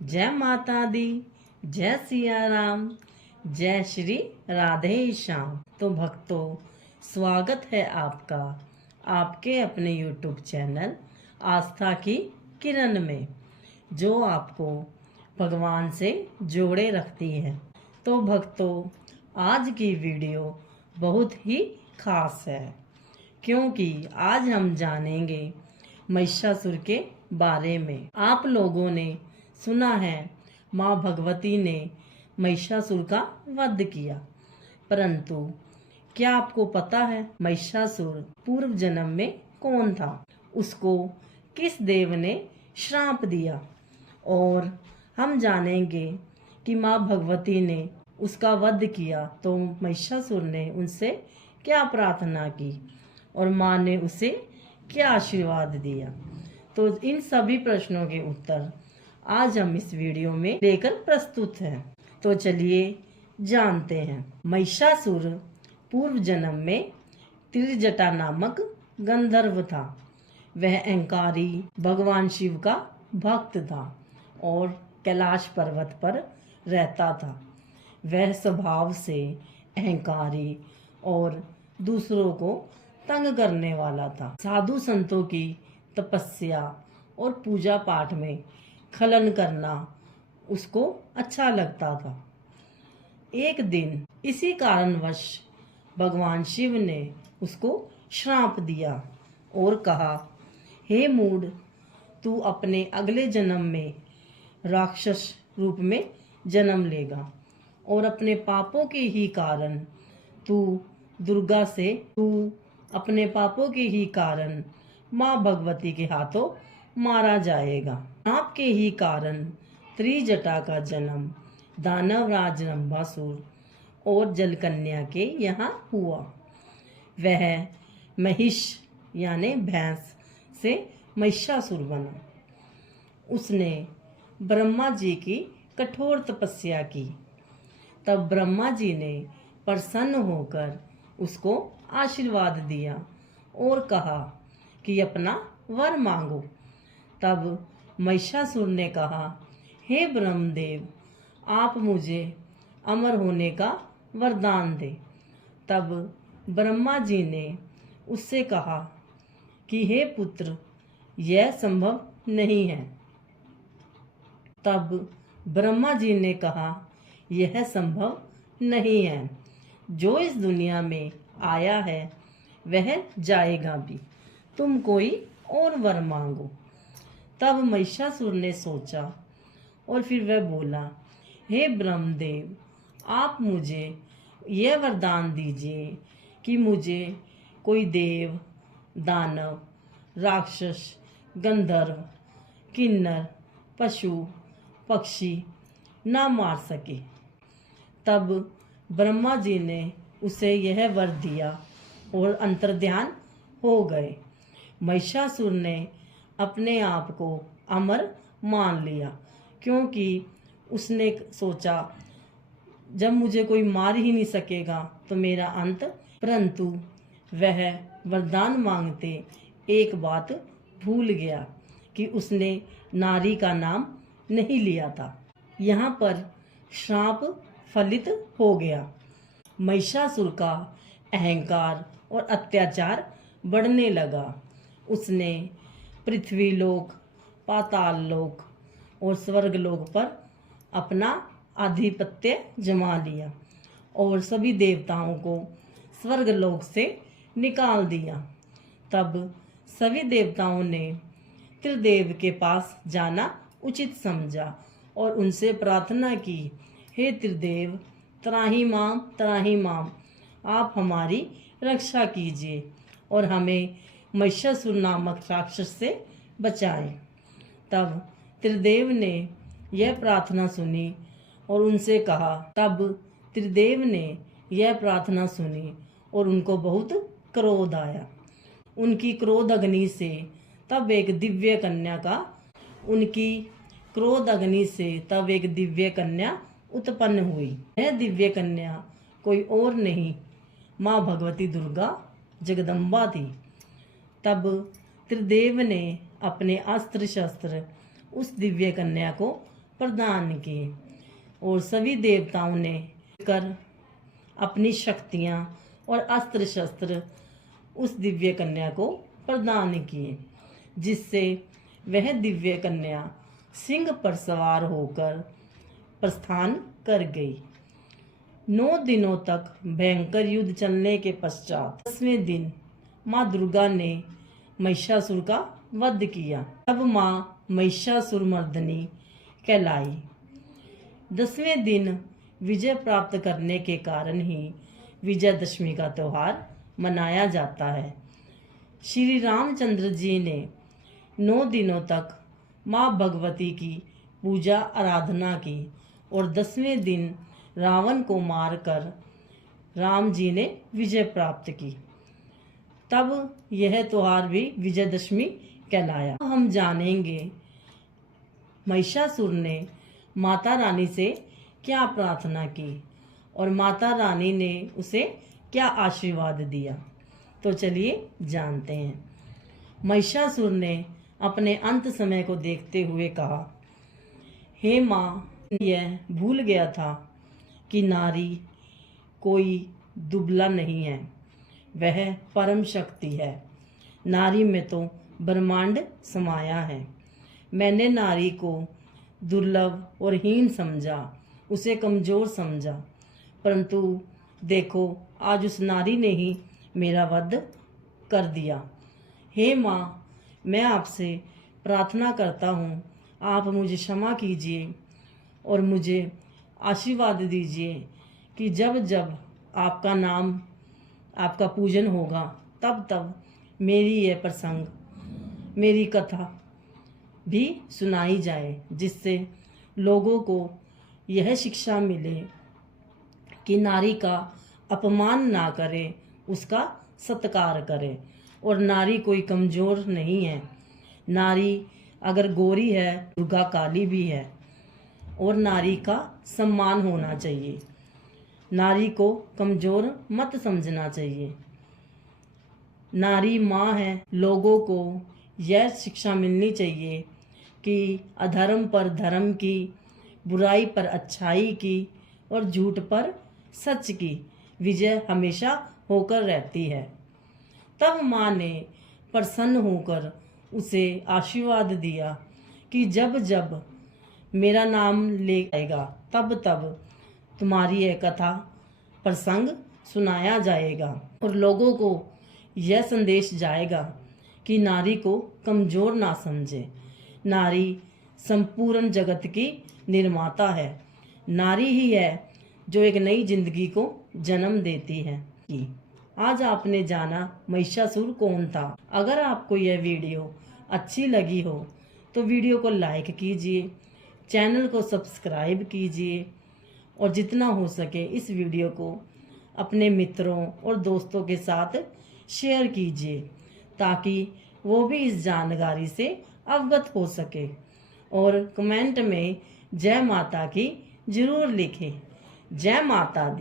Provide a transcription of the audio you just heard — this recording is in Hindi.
जय माता दी, जय सिया राम, जय श्री राधे श्याम। तो भक्तों, स्वागत है आपका आपके अपने YouTube चैनल आस्था की किरण में, जो आपको भगवान से जोड़े रखती है। तो भक्तों, आज की वीडियो बहुत ही खास है, क्योंकि आज हम जानेंगे महिषासुर के बारे में। आप लोगों ने सुना है माँ भगवती ने महिषासुर का वध किया, परंतु क्या आपको पता है महिषासुर पूर्व जन्म में कौन था? उसको किस देव ने श्राप दिया? और हम जानेंगे कि माँ भगवती ने उसका वध किया तो महिषासुर ने उनसे क्या प्रार्थना की और माँ ने उसे क्या आशीर्वाद दिया। तो इन सभी प्रश्नों के उत्तर आज हम इस वीडियो में लेकर प्रस्तुत हैं। तो चलिए जानते हैं। महिषासुर पूर्व जन्म में त्रिजटा नामक गंधर्व था। वह अहंकारी भगवान शिव का भक्त था और कैलाश पर्वत पर रहता था। वह स्वभाव से अहंकारी और दूसरों को तंग करने वाला था। साधु संतों की तपस्या और पूजा पाठ में खलन करना उसको अच्छा लगता था। एक दिन इसी कारणवश भगवान शिव ने उसको श्राप दिया और कहा, हे मूढ़, तू अपने अगले जन्म में राक्षस रूप में जन्म लेगा और अपने पापों के ही कारण अपने पापों के ही कारण माँ भगवती के हाथों मारा जाएगा। आपके ही कारण त्रिजटा का जन्म दानवराज रंभासुर और जलकन्या के यहाँ हुआ। वह महिष यानी भैंस से महिषासुर बना। उसने ब्रह्मा जी की कठोर तपस्या की। तब ब्रह्मा जी ने प्रसन्न होकर उसको आशीर्वाद दिया और कहा कि अपना वर मांगो। तब महिषासुर ने कहा, हे ब्रह्मदेव, आप मुझे अमर होने का वरदान दे। तब ब्रह्मा जी ने उससे कहा कि हे पुत्र, यह संभव नहीं है। तब ब्रह्मा जी ने कहा, यह संभव नहीं है। जो इस दुनिया में आया है वह जाएगा भी। तुम कोई और वर मांगो। तब महिषासुर ने सोचा और फिर वह बोला, हे ब्रह्मदेव, आप मुझे यह वरदान दीजिए कि मुझे कोई देव, दानव, राक्षस, गंधर्व, किन्नर, पशु, पक्षी ना मार सके। तब ब्रह्मा जी ने उसे यह वर दिया और अंतर्ध्यान हो गए। महिषासुर ने अपने आप को अमर मान लिया, क्योंकि उसने सोचा जब मुझे कोई मार ही नहीं सकेगा तो मेरा अंत। परंतु वह वरदान मांगते एक बात भूल गया कि उसने नारी का नाम नहीं लिया था। यहाँ पर श्राप फलित हो गया। महिषासुर का अहंकार और अत्याचार बढ़ने लगा। उसने पृथ्वी लोक, पाताल लोक और स्वर्ग लोक पर अपना आधिपत्य जमा लिया और सभी देवताओं को स्वर्ग लोक से निकाल दिया। तब सभी देवताओं ने त्रिदेव के पास जाना उचित समझा और उनसे प्रार्थना की, हे त्रिदेव, त्राही माम, आप हमारी रक्षा कीजिए और हमें महिषासुर नामक राक्षस से बचाएं। तब त्रिदेव ने यह प्रार्थना सुनी और उनको बहुत क्रोध आया। उनकी क्रोध अग्नि से तब एक दिव्य कन्या उत्पन्न हुई। यह दिव्य कन्या कोई और नहीं, माँ भगवती दुर्गा जगदम्बा थी। तब त्रिदेव ने अपने अस्त्र शस्त्र उस दिव्य कन्या को प्रदान किए और सभी देवताओं ने कर अपनी शक्तियां और अस्त्र शस्त्र उस दिव्य कन्या को प्रदान किए, जिससे वह दिव्य कन्या सिंह पर सवार होकर प्रस्थान कर गई। 9 दिनों तक भयंकर युद्ध चलने के पश्चात 10वें दिन माँ दुर्गा ने महिषासुर का वध किया। तब माँ महिषासुर मर्दनी कहलाई। 10वें दिन विजय प्राप्त करने के कारण ही विजयदशमी का त्योहार मनाया जाता है। श्री रामचंद्र जी ने 9 दिनों तक माँ भगवती की पूजा आराधना की और 10वें दिन रावण को मारकर राम जी ने विजय प्राप्त की। तब यह त्योहार भी विजयदशमी कहलाया। हम जानेंगे महिषासुर ने माता रानी से क्या प्रार्थना की और माता रानी ने उसे क्या आशीर्वाद दिया। तो चलिए जानते हैं। महिषासुर ने अपने अंत समय को देखते हुए कहा, हे माँ, यह भूल गया था कि नारी कोई दुबला नहीं है, वह परम शक्ति है। नारी में तो ब्रह्मांड समाया है। मैंने नारी को दुर्लभ और हीन समझा, उसे कमजोर समझा, परंतु देखो आज उस नारी ने ही मेरा वध कर दिया। हे माँ, मैं आपसे प्रार्थना करता हूँ, आप मुझे क्षमा कीजिए और मुझे आशीर्वाद दीजिए कि जब जब आपका नाम, आपका पूजन होगा, तब तब मेरी यह प्रसंग, मेरी कथा भी सुनाई जाए, जिससे लोगों को यह शिक्षा मिले कि नारी का अपमान ना करे, उसका सत्कार करे। और नारी कोई कमजोर नहीं है। नारी अगर गोरी है, दुर्गा काली भी है। और नारी का सम्मान होना चाहिए। नारी को कमजोर मत समझना चाहिए। नारी माँ है। लोगों को यह शिक्षा मिलनी चाहिए कि अधर्म पर धर्म की, बुराई पर अच्छाई की और झूठ पर सच की विजय हमेशा होकर रहती है। तब माँ ने प्रसन्न होकर उसे आशीर्वाद दिया कि जब जब मेरा नाम ले आएगा, तब तब तुम्हारी यह कथा प्रसंग सुनाया जाएगा और लोगों को यह संदेश जाएगा कि नारी को कमजोर ना समझे। नारी संपूर्ण जगत की निर्माता है। नारी ही है जो एक नई जिंदगी को जन्म देती है। आज आपने जाना महिषासुर कौन था। अगर आपको यह वीडियो अच्छी लगी हो तो वीडियो को लाइक कीजिए, चैनल को सब्सक्राइब कीजिए और जितना हो सके इस वीडियो को अपने मित्रों और दोस्तों के साथ शेयर कीजिए, ताकि वो भी इस जानकारी से अवगत हो सके। और कमेंट में जय माता की जरूर लिखें। जय माता दी।